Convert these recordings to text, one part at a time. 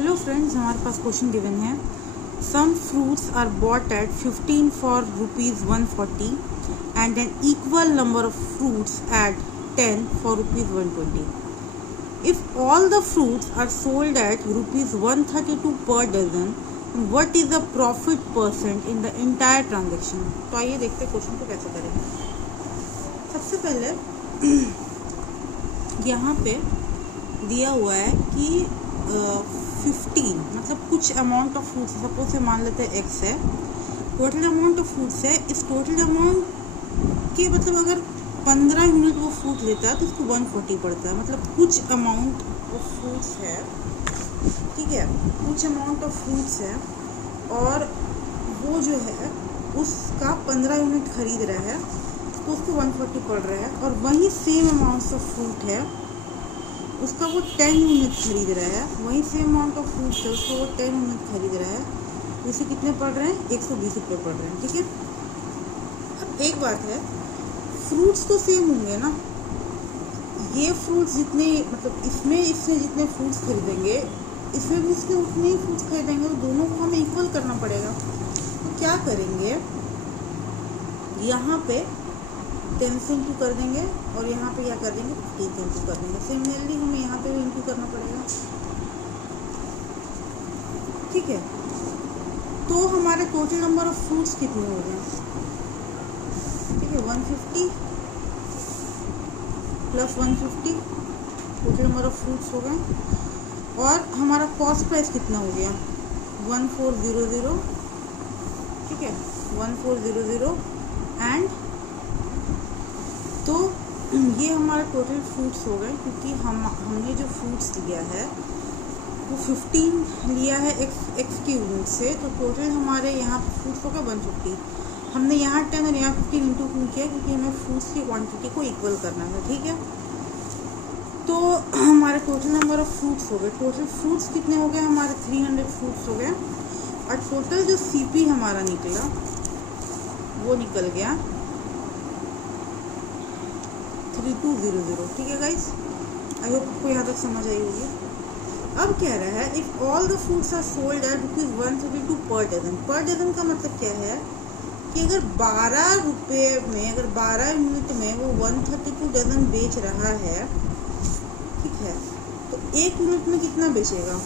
Hello friends, हमारे पास question given है। Some fruits are bought at 15 for ₹140 and an equal number of fruits at 10 for ₹120. If all the fruits are sold at ₹132 per dozen, what is the profit percent in the entire transaction? तो आइए देखते हैं question को कैसे करेंगे। सबसे पहले यहाँ पे दिया हुआ है कि 15 मतलब कुछ अमाउंट ऑफ फ्रूट्स, सपोज से मान लेते हैं x है, टोटल अमाउंट ऑफ फ्रूट्स है। इस टोटल अमाउंट के मतलब अगर 15 यूनिट वो फ्रूट लेता है तो इसको 140 पड़ता है। मतलब कुछ अमाउंट ऑफ फ्रूट्स है, ठीक है, कुछ अमाउंट ऑफ फ्रूट्स है और वो जो है उसका 15 यूनिट खरीद रहा है तो उसको 140 पड़ रहा है। और वही सेम अमाउंट ऑफ फ्रूट है, उसका वो 10 यूनिट खरीद रहा है, वही सेम अमाउंट ऑफ फ्रूट है, उसको वो 10 यूनिट खरीद रहा है, उसे कितने पड़ रहे हैं? 120 रुपये पड़ रहे हैं, ठीक है। अब एक बात है, फ्रूट्स तो सेम होंगे ना, ये फ्रूट्स जितने मतलब इसमें इससे जितने फ्रूट्स खरीदेंगे इसमें भी इसके उतने ही फ्रूट्स खरीदेंगे, तो दोनों को हमें इक्वल करना पड़ेगा। तो क्या करेंगे, यहाँ पे 10 से इंटू कर देंगे और यहाँ पे क्या कर देंगे 15 से इंटू कर देंगे। सिमिलरली हमें यहाँ पे भी इंटू करना पड़ेगा, ठीक है। तो हमारे टोटल नंबर ऑफ फ्रूट्स कितने हो गए? ठीक है, 150 plus 150 total number of fruits हो गए। और हमारा कॉस्ट प्राइस कितना हो गया? 1400, ठीक है, 1400 एंड तो ये हमारा टोटल फ्रूट्स हो गए, क्योंकि हमने जो फ्रूट्स लिया है वो 15 लिया है एक्स की यूनिट से, तो टोटल हमारे यहाँ फ्रूट्स हो गए 150। हमने यहाँ 10 और यहाँ 15 इंटू क्यों किया? क्योंकि हमें फ्रूट्स की क्वांटिटी को इक्वल करना था, ठीक है। तो हमारे टोटल नंबर ऑफ फ्रूट्स हो गए, टोटल फ्रूट्स कितने हो गए हमारे? 300 फ्रूट्स हो गए। और टोटल जो सीपी हमारा निकला वो निकल गया 3200, ठीक है गाइस। आई होप आपको यहाँ तक समझ आई होगी। अब कह रहा है if all the fruits are sold at ₹132 per dozen. पर डजन का मतलब क्या है कि अगर 12 रुपये में, अगर 12 यूनिट में वो 132 डजन बेच रहा है, ठीक है, तो एक यूनिट में कितना बेचेगा?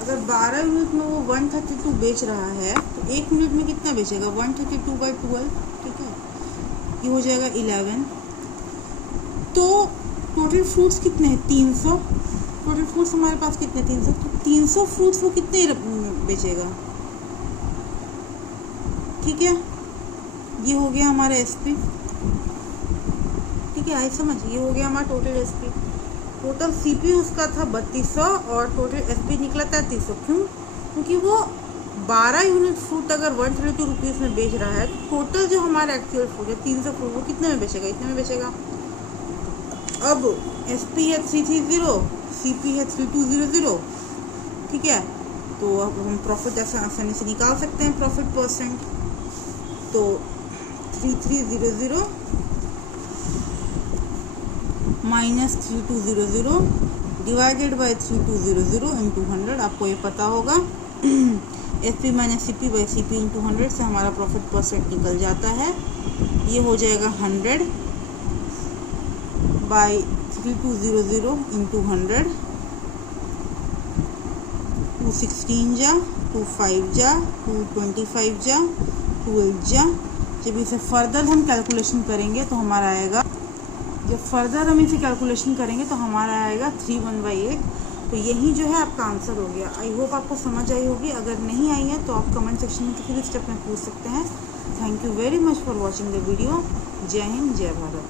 अगर 12 यूनिट में वो 132 बेच रहा है तो एक यूनिट में कितना बेचेगा? 132/12, ठीक है, ये हो जाएगा 11। तो टोटल फ्रूट्स कितने हैं? 300। टोटल फ्रूट्स हमारे पास कितने? 300। तो 300 फ्रूट्स वो कितने बेचेगा? ठीक है, ये हो गया हमारा एसपी, ठीक है, आई समझ, ये हो गया हमारा टोटल एसपी। टोटल सीपी उसका था 3200 और टोटल एसपी निकला 3300। क्यों? क्योंकि वो 12 यूनिट फ्रूट अगर 132 रुपीज़ में बेच रहा है, तो टोटल जो हमारा एक्चुअल फ्रूट है 300 फ्रूट, वो कितने में बेचेगा? इतने में बेचेगा। अब एसपी है 330, सीपी है 3200, ठीक है। तो अब हम प्रॉफिट आसानी से निकाल सकते हैं, प्रॉफिट परसेंट। तो 3300 माइनस 3200 डिवाइडेड बाई 3200 इंटू 100, आपको ये पता होगा। SP minus CP by CP into 100 से हमारा प्रॉफिट परसेंट निकल जाता है। ये हो जाएगा 100 बाई 3200 इंटू 100, 216 जा, 25 जा, 225 जा, 12 जा। जब इसे फर्दर हम कैलकुलेशन करेंगे तो हमारा आएगा, जब फर्दर हम इसे कैलकुलेशन करेंगे तो हमारा आएगा 3/1/8। तो यही जो है आपका आंसर हो गया। आई होप आपको समझ आई होगी। अगर नहीं आई है तो आप कमेंट सेक्शन में किसी भी स्टेप में पूछ सकते हैं। Thank you very much for watching the video. जय हिंद, जय भारत।